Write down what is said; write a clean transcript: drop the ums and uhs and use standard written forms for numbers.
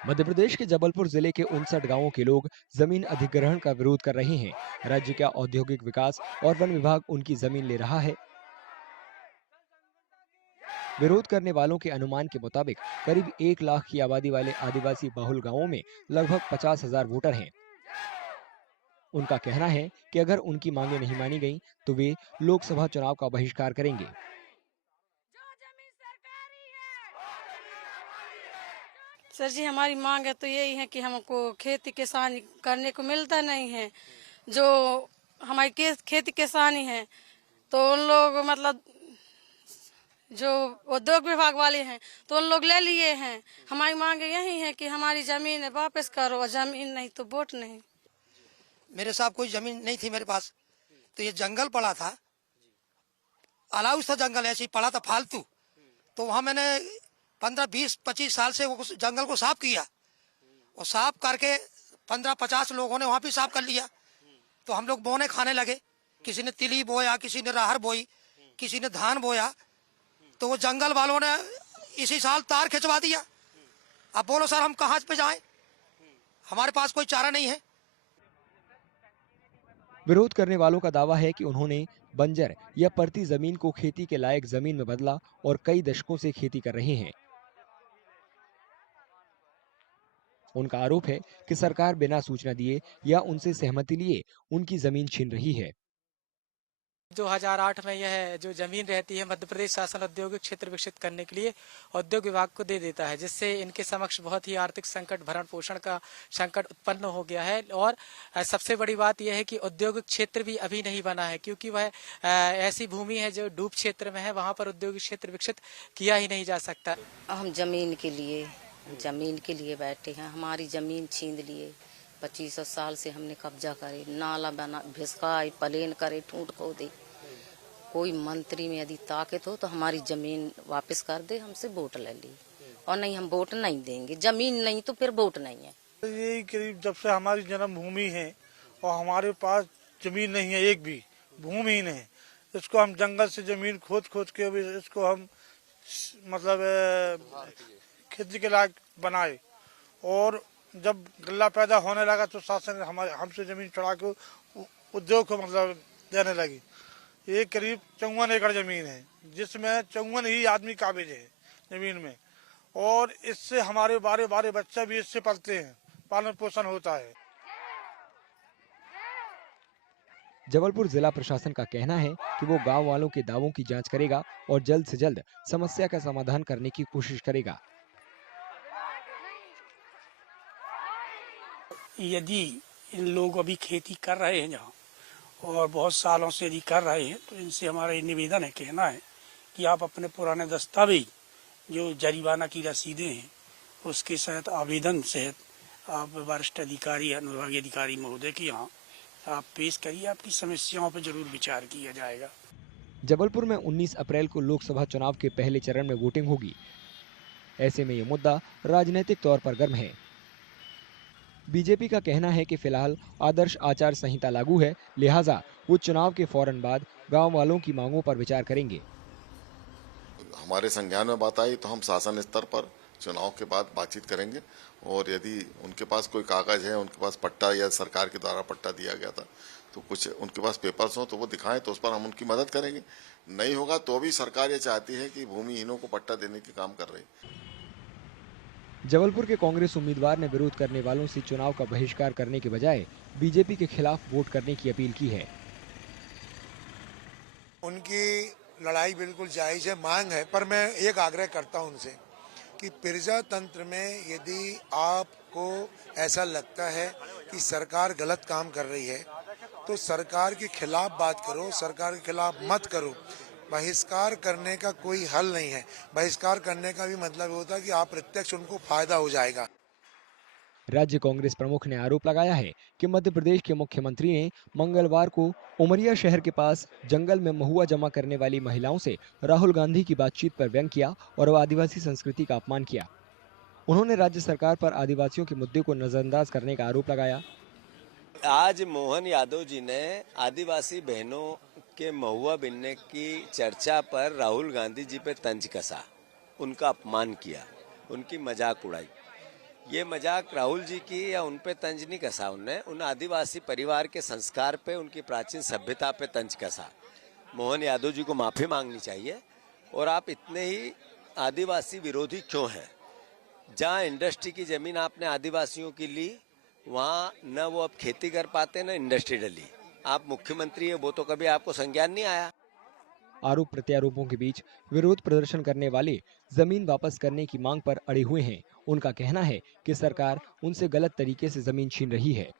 मध्य प्रदेश के जबलपुर जिले के 59 गांवों के लोग जमीन अधिग्रहण का विरोध कर रहे हैं। राज्य का औद्योगिक विकास और वन विभाग उनकी जमीन ले रहा है। विरोध करने वालों के अनुमान के मुताबिक करीब 1 लाख की आबादी वाले आदिवासी बहुल गांवों में लगभग 50,000 वोटर हैं। उनका कहना है कि अगर उनकी मांगें नहीं मानी गईं, तो वे लोकसभा चुनाव का बहिष्कार करेंगे। सर जी, हमारी मांग है तो यही है कि हमको खेती किसानी करने को मिलता नहीं है। जो हमारी खेती किसानी है तो उन लोग मतलब जो उद्योग विभाग वाले हैं तो उन लोग ले लिए हैं। हमारी मांग यही है कि हमारी जमीन वापस करो, और जमीन नहीं तो वोट नहीं। मेरे साहब कोई जमीन नहीं थी मेरे पास, तो ये जंगल पड़ा था, अलाउस था जंगल, ऐसे ही पड़ा था फालतू। तो वहाँ मैंने 15, 20, 25 साल से उस जंगल को साफ किया, और साफ करके 15-50 लोगों ने वहाँ भी साफ कर लिया। तो हम लोग बोने खाने लगे, किसी ने तिली बोया, किसी ने राहर बोई, किसी ने धान बोया। तो वो जंगल वालों ने इसी साल तार खिंचवा दिया। अब बोलो सर, हम कहाँ पे जाएं? हमारे पास कोई चारा नहीं है। विरोध करने वालों का दावा है कि उन्होंने बंजर या पड़ती जमीन को खेती के लायक जमीन में बदला और कई दशकों से खेती कर रहे हैं। उनका आरोप है कि सरकार बिना सूचना दिए या उनसे सहमति लिए उनकी जमीन छीन रही है। 2008 में यह जो जमीन रहती है मध्य प्रदेश शासन औद्योगिक क्षेत्र विकसित करने के लिए उद्योग विभाग को दे देता है, जिससे इनके समक्ष बहुत ही आर्थिक संकट, भरण पोषण का संकट उत्पन्न हो गया है। और सबसे बड़ी बात यह है कि औद्योगिक क्षेत्र भी अभी नहीं बना है, क्योंकि वह ऐसी भूमि है जो डूब क्षेत्र में है, वहाँ पर औद्योगिक क्षेत्र विकसित किया ही नहीं जा सकता। हम जमीन के लिए बैठे हैं। हमारी जमीन छीन लिए, 25 साल से हमने कब्जा करे, नाला बना भिसकाए, प्लेन करे, ठूंठ खोदे। कोई मंत्री में यदि ताकत हो तो हमारी जमीन वापस कर दे, हमसे वोट ले ली, और नहीं हम वोट नहीं देंगे। जमीन नहीं तो फिर वोट नहीं है। ये करीब जब से हमारी जन्मभूमि है और हमारे पास जमीन नहीं है, एक भी भूमिहीन है। इसको हम जंगल से जमीन खोद खोद के भी इसको हम मतलब खेती के लायक बनाए, और जब गल्ला पैदा होने लगा तो शासन हमसे जमीन चढ़ा के उद्योग को मतलब देने लगी। ये करीब 54 एकड़ जमीन है, जिसमें 54 ही आदमी काबिज है जमीन में, और इससे हमारे बारे बच्चे भी इससे पलते हैं, पालन पोषण होता है। जबलपुर जिला प्रशासन का कहना है कि वो गांव वालों के दावों की जांच करेगा और जल्द से जल्द समस्या का समाधान करने की कोशिश करेगा। यदि इन लोग अभी खेती कर रहे हैं जहाँ, और बहुत सालों से यदि कर रहे हैं, तो इनसे हमारा ये निवेदन है, कहना है कि आप अपने पुराने दस्तावेज जो जरिमाना की रसीदें हैं उसके सहित आवेदन सहित आप वरिष्ठ अधिकारी, अनुविभागीय अधिकारी महोदय के यहाँ आप पेश करिए। आपकी समस्याओं पर जरूर विचार किया जाएगा। जबलपुर में 19 अप्रैल को लोकसभा चुनाव के पहले चरण में वोटिंग होगी। ऐसे में ये मुद्दा राजनीतिक तौर पर गर्म है। बीजेपी का कहना है कि फिलहाल आदर्श आचार संहिता लागू है, लिहाजा वो चुनाव के फौरन बाद गांव वालों की मांगों पर विचार करेंगे। हमारे संज्ञान में बात आई तो हम शासन स्तर पर चुनाव के बाद बातचीत करेंगे, और यदि उनके पास कोई कागज है, उनके पास पट्टा या सरकार के द्वारा पट्टा दिया गया था, तो कुछ उनके पास पेपर्स हो तो वो दिखाएं, तो उस पर हम उनकी मदद करेंगे। नहीं होगा तो भी सरकार ये चाहती है कि भूमिहीनों को पट्टा देने के काम कर रही है। जबलपुर के कांग्रेस उम्मीदवार ने विरोध करने वालों से चुनाव का बहिष्कार करने के बजाय बीजेपी के खिलाफ वोट करने की अपील की है। उनकी लड़ाई बिल्कुल जायज है, मांग है, पर मैं एक आग्रह करता हूं उनसे कि प्रजातंत्र में यदि आपको ऐसा लगता है कि सरकार गलत काम कर रही है तो सरकार के खिलाफ बात करो, सरकार के खिलाफ मत करो। बहिष्कार करने का कोई हल नहीं है। बहिष्कार करने का भी मतलब होता है कि आप प्रत्यक्ष उनको फायदा हो जाएगा। राज्य कांग्रेस प्रमुख ने आरोप लगाया है कि मध्य प्रदेश के मुख्यमंत्री ने मंगलवार को उमरिया शहर के पास जंगल में महुआ जमा करने वाली महिलाओं से राहुल गांधी की बातचीत पर व्यंग किया और आदिवासी संस्कृति का अपमान किया। उन्होंने राज्य सरकार पर आदिवासियों के मुद्दे को नजरअंदाज करने का आरोप लगाया। आज मोहन यादव जी ने आदिवासी बहनों के महुआ बिनने की चर्चा पर राहुल गांधी जी पे तंज कसा, उनका अपमान किया, उनकी मजाक उड़ाई। ये मजाक राहुल जी की या उन पे तंज नहीं कसा उनने, उन आदिवासी परिवार के संस्कार पे, उनकी प्राचीन सभ्यता पे तंज कसा। मोहन यादव जी को माफी मांगनी चाहिए। और आप इतने ही आदिवासी विरोधी क्यों हैं? जहाँ इंडस्ट्री की जमीन आपने आदिवासियों की ली, वहाँ न वो अब खेती कर पाते न इंडस्ट्री डली। आप मुख्यमंत्री है, वो तो कभी आपको संज्ञान नहीं आया। आरोप प्रत्यारोपों के बीच विरोध प्रदर्शन करने वाले जमीन वापस करने की मांग पर अड़े हुए हैं। उनका कहना है कि सरकार उनसे गलत तरीके से जमीन छीन रही है।